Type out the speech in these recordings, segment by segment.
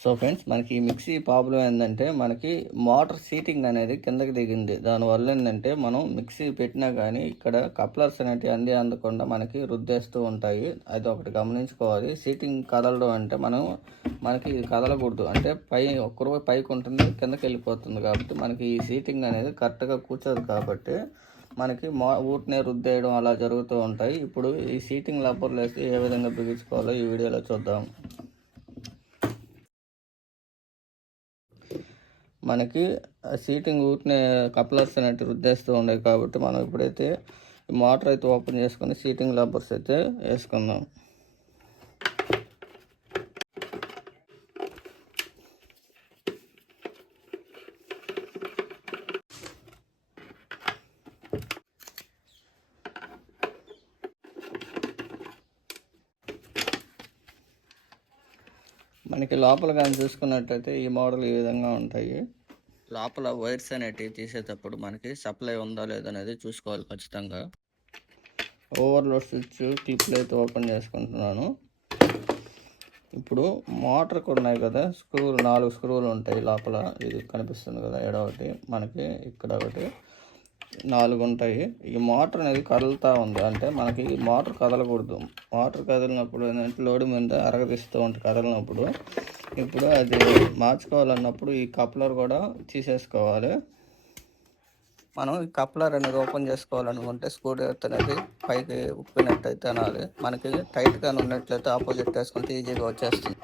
So friends, మనకి ఈ mixie problem ఏంటంటే మనకి మోటార్ సీటింగ్ అనేది కిందకి దిగింది. దానివల్ల ఏంటంటే మనం మిక్సీ పెట్టినా కానీ ఇక్కడ కప్లర్స్ అనేటివి అందకుండా మనకి రుద్దేస్తూ ఉంటాయి. అది ఒకటి గమనించుకోవాలి. సీటింగ్ కదలడం అంటే మనకి ఇది కదలకూడదు. అంటే ఒక్క పైకి ఉంటుంది, కిందకి వెళ్ళిపోతుంది. కాబట్టి మనకి ఈ సీటింగ్ అనేది కరెక్ట్గా కూర్చోదు. కాబట్టి మనకి ఊరినే రుద్దేయడం అలా జరుగుతూ ఉంటాయి. ఇప్పుడు ఈ సీటింగ్ రబ్బర్లు వేసి ఏ విధంగా బిగించుకోవాలో ఈ వీడియోలో చూద్దాం. మనకి సీటింగ్ ఊరినే కప్లర్స్ అనేవి రుద్దేస్తూ ఉండేవి. కాబట్టి మనం ఇప్పుడైతే మోటార్ అయితే ఓపెన్ చేసుకొని సీటింగ్ రబ్బర్స్ అయితే వేసుకుందాం. మనకి లోపల కానీ చూసుకున్నట్టయితే ఈ మోడల్ ఈ విధంగా ఉంటాయి. లోపల వైర్స్ అనేటివి తీసేటప్పుడు మనకి సప్లై ఉందా లేదనేది చూసుకోవాలి ఖచ్చితంగా. ఓవర్లోడ్ స్విచ్ క్లిప్లు అయితే ఓపెన్ చేసుకుంటున్నాను. ఇప్పుడు మోటార్కి ఉన్నాయి కదా స్క్రూలు, 4 స్క్రూలు ఉంటాయి లోపల. ఇది కనిపిస్తుంది కదా, ఒకటి మనకి ఇక్కడ ఒకటి 4 ఉంటాయి. ఈ మోటార్ అనేది కదులుతూ ఉంది. అంటే మనకి మోటార్ కదలకూడదు. మోటార్ కదిలినప్పుడు ఏంటంటే లోడ్ మీద అరగదీస్తూ ఉంటుంది కదిలినప్పుడు. ఇప్పుడు అది మార్చుకోవాలన్నప్పుడు ఈ కప్లర్ కూడా తీసేసుకోవాలి. మనం ఈ కప్లర్ అనేది ఓపెన్ చేసుకోవాలనుకుంటే స్క్రూ డ్రైవర్ అనేది పైకి ఉప్పినట్టయితే అనాలి. మనకి టైట్గా ఉన్నట్లయితే ఆపోజిట్ వేసుకుంటే ఈజీగా వచ్చేస్తుంది.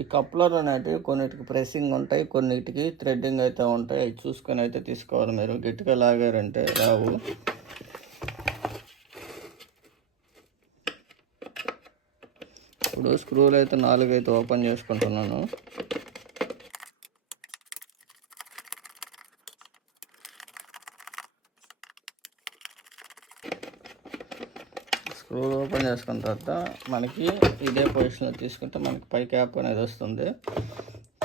ఈ కప్లర్ అనేటివి కొన్నిటికి ప్రెస్సింగ్ ఉంటాయి, కొన్నిటికి థ్రెడ్డింగ్ అయితే ఉంటాయి. అవి చూసుకొని అయితే తీసుకోవాలి. మీరు గట్టిగా లాగారంటే రావు. ఇప్పుడు స్క్రూలు అయితే 4 అయితే ఓపెన్ చేసుకుంటున్నాను. స్క్రూ ఓపెన్ చేసుకున్న తర్వాత మనకి ఇదే పొజిషన్లో తీసుకుంటే మనకి పై క్యాప్ అనేది వస్తుంది.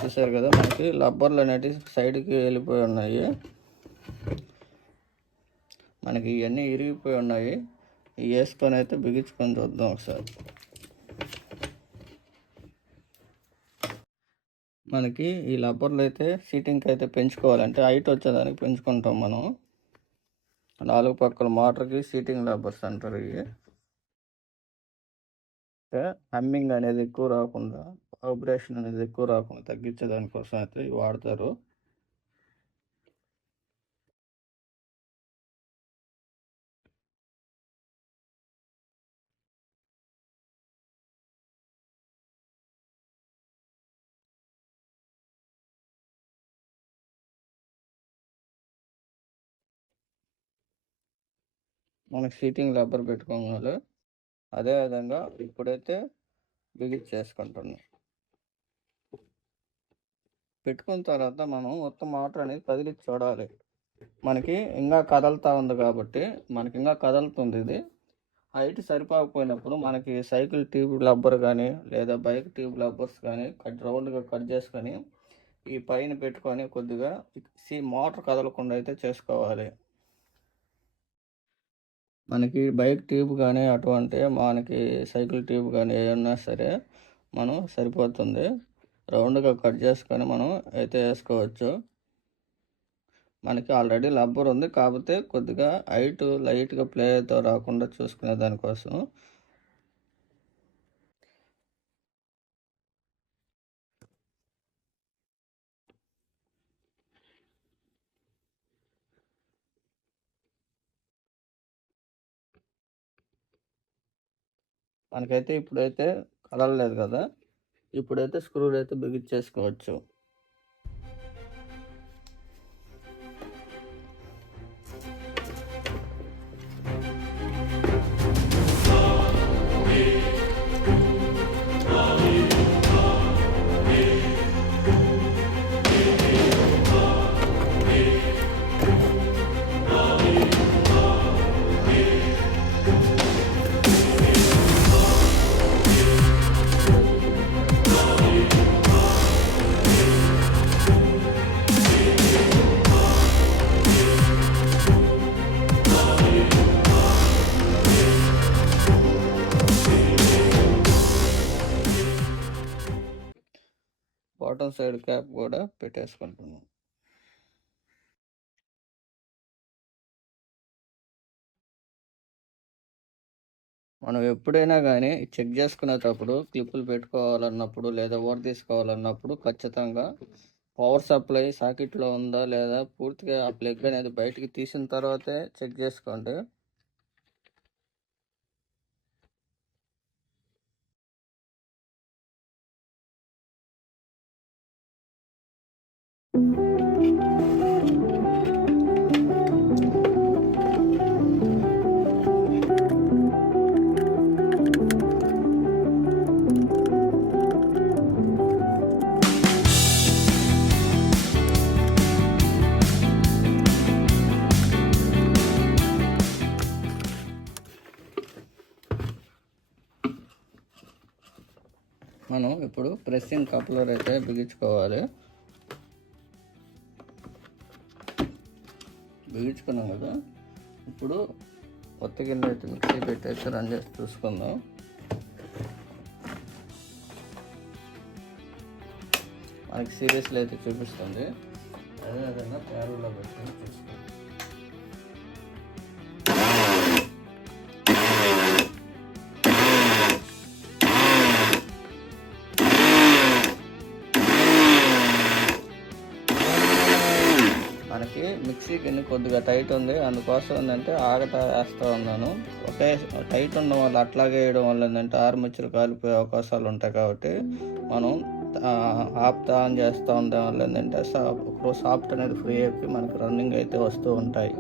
చూసారు కదా, మనకి రబ్బర్లు అనేవి సైడ్కి వెళ్ళిపోయి ఉన్నాయి. మనకి ఇవన్నీ ఇరిగిపోయి ఉన్నాయి. ఇవి వేసుకొని అయితే బిగించుకొని చూద్దాం ఒకసారి. మనకి ఈ రబ్బర్లు అయితే సీటింగ్కి అయితే పెంచుకోవాలంటే హైట్ వచ్చేదానికి పెంచుకుంటాం మనం. 4 పక్కల మోటార్కి సీటింగ్ రబ్బర్స్ అంటారు. ఇవి హమ్మింగ్ అనేది ఎక్కువ రాకుండా, వైబ్రేషన్ అనేది ఎక్కువ రాకుండా తగ్గించేదానికోసం అయితే ఇవి వాడతారు. మనకి సీటింగ్ రబ్బర్ పెట్టుకోవాలి. అదేవిధంగా ఇప్పుడైతే బిగించేసుకుంటున్నాం. పెట్టుకున్న తర్వాత మనం మొత్తం మోటార్ అనేది కదిలించి చూడాలి. మనకి ఇంకా కదులుతూ ఉంది కాబట్టి మనకి ఇంకా కదులుతుంది. ఇది హైట్ సరిపోకపోయినప్పుడు మనకి సైకిల్ ట్యూబ్ రబ్బర్ కానీ లేదా బైక్ ట్యూబ్ రబ్బర్స్ కానీ రౌండ్గా కట్ చేసుకొని ఈ పైన పెట్టుకొని కొద్దిగా మోటార్ కదలకుండా అయితే చేసుకోవాలి. మనకి బైక్ ట్యూబ్ కానీ అటువంటి మనకి సైకిల్ ట్యూబ్ కానీ ఏమన్నా సరే మనం సరిపోతుంది. రౌండ్గా కట్ చేసుకొని మనం అయితే వేసుకోవచ్చు. మనకి ఆల్రెడీ రబ్బర్ ఉంది కాకపోతే కొద్దిగా హైట్ లైట్గా ప్లేతో రాకుండా చూసుకునే దానికోసం మనకైతే ఇప్పుడైతే కదలలేదు కదా, ఇప్పుడైతే స్క్రూలు అయితే బిగించేసుకోవచ్చు. బాటమ్ సైడ్ క్యాప్ కూడా పెట్టేసుకుంటున్నాం. మనం ఎప్పుడైనా కానీ చెక్ చేసుకునేటప్పుడు క్లిప్పులు పెట్టుకోవాలన్నప్పుడు లేదా ఓడ తీసుకోవాలన్నప్పుడు ఖచ్చితంగా పవర్ సప్లై సాకెట్లో ఉందా లేదా పూర్తిగా ఆ ప్లగ్ అనేది బయటికి తీసిన తర్వాతే చెక్ చేసుకోండి. మనం ఇప్పుడు ప్రెస్సింగ్ కప్లర్ అయితే బిగించుకోవాలి. బిగించుకున్నాం కదా, ఇప్పుడు కొత్త గిన్నె అయితే మిక్సీ పెట్టేసి రన్ చేసి చూసుకుందాం. మనకి సీరియస్లో అయితే చూపిస్తుంది, అదేవిధంగా ప్యారల్లో పెట్టుకొని చూసుకోండి. మనకి మిక్సీ గిన్నె కొద్దిగా టైట్ ఉంది, అందుకోసం ఏంటంటే ఆగతా వేస్తూ ఉన్నాను. ఒకే టైట్ ఉండడం వల్ల అట్లాగే వేయడం వల్ల ఏంటంటే ఆర్మేచర్ కాలిపోయే అవకాశాలు ఉంటాయి. కాబట్టి మనం ఆప్తా ఆన్ చేస్తూ ఉండడం వల్ల ఏంటంటే సాఫ్ట్ అనేది ఫ్రీ అయిపోయి మనకు రన్నింగ్ అయితే వస్తూ ఉంటాయి.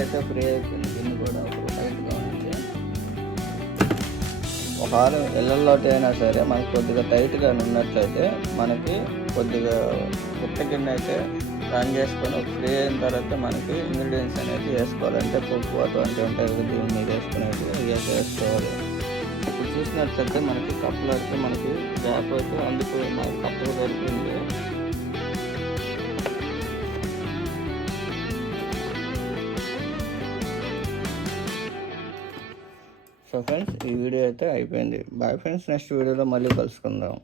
అయితే ఫ్రీ అయిపోయింది. గిన్నె కూడా ఇప్పుడు టైట్గా ఉంది. ఒకవేళ ఇళ్ళల్లో అయినా సరే మనకి కొద్దిగా టైట్గా ఉన్నట్లయితే మనకి కొద్దిగా కుట్ట గిన్నె అయితే రన్ చేసుకొని ఫ్రీ అయిన తర్వాత మనకి ఇంగ్రీడియంట్స్ అనేది వేసుకోవాలంటే పప్పు అటువంటి ఉంటాయి కదా, దీని మీద వేసుకునేది వేసుకోవాలి. ఇప్పుడు చూసినట్లయితే మనకి కప్పులు అయితే మనకి గ్యాప్ అయితే అందుకు మనకి కప్పులు సరిపోయింది. సో ఫ్రెండ్స్, ఈ వీడియో అయితే అయిపోయింది. బాయ్ ఫ్రెండ్స్, నెక్స్ట్ వీడియోలో మళ్ళీ కలుసుకుందాం.